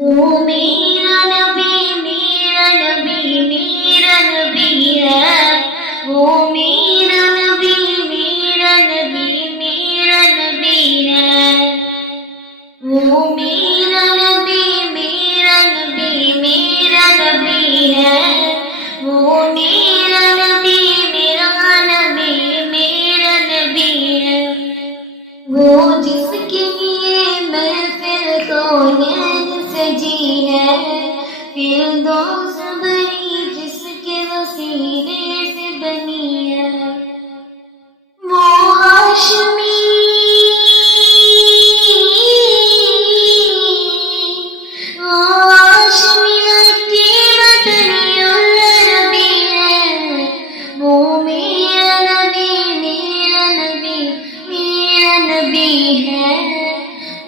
وہ میرا نبی میرا نبی میرا نبی ہے، وہ میرا نبی میرا نبی میرا نبی ہے، وہ میرا نبی میرا نبی میرا نبی ہے، وہ میرا نبی میرا نبی میرا نبی ہے، وہ جس کے لیے محفل کونین سجی ہے، فردوس بنی جس کے وسیلے سے بنی ہے، وہ ہاشمی کی مدنی العربی ہے، وہ میرا نبی میرا نبی میرا نبی ہے،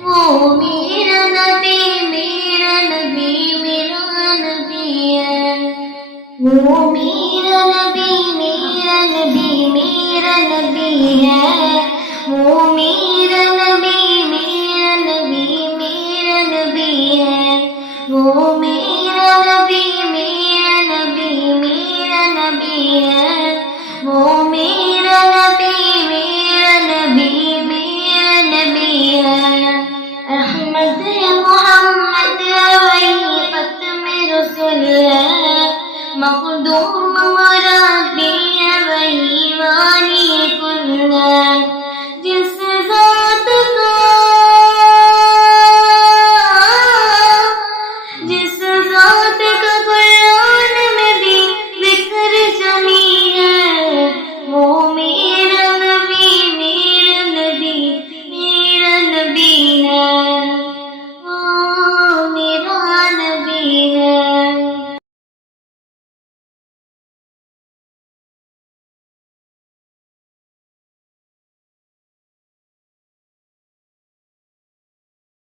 وہ میرا نبی میرا نبی میرا نبی ہے، وہ میرا نبی میرا نبی میرا نبی ہے، وہ میرا نبی میرا نبی میرا نبی ہے، وہ میرا نبی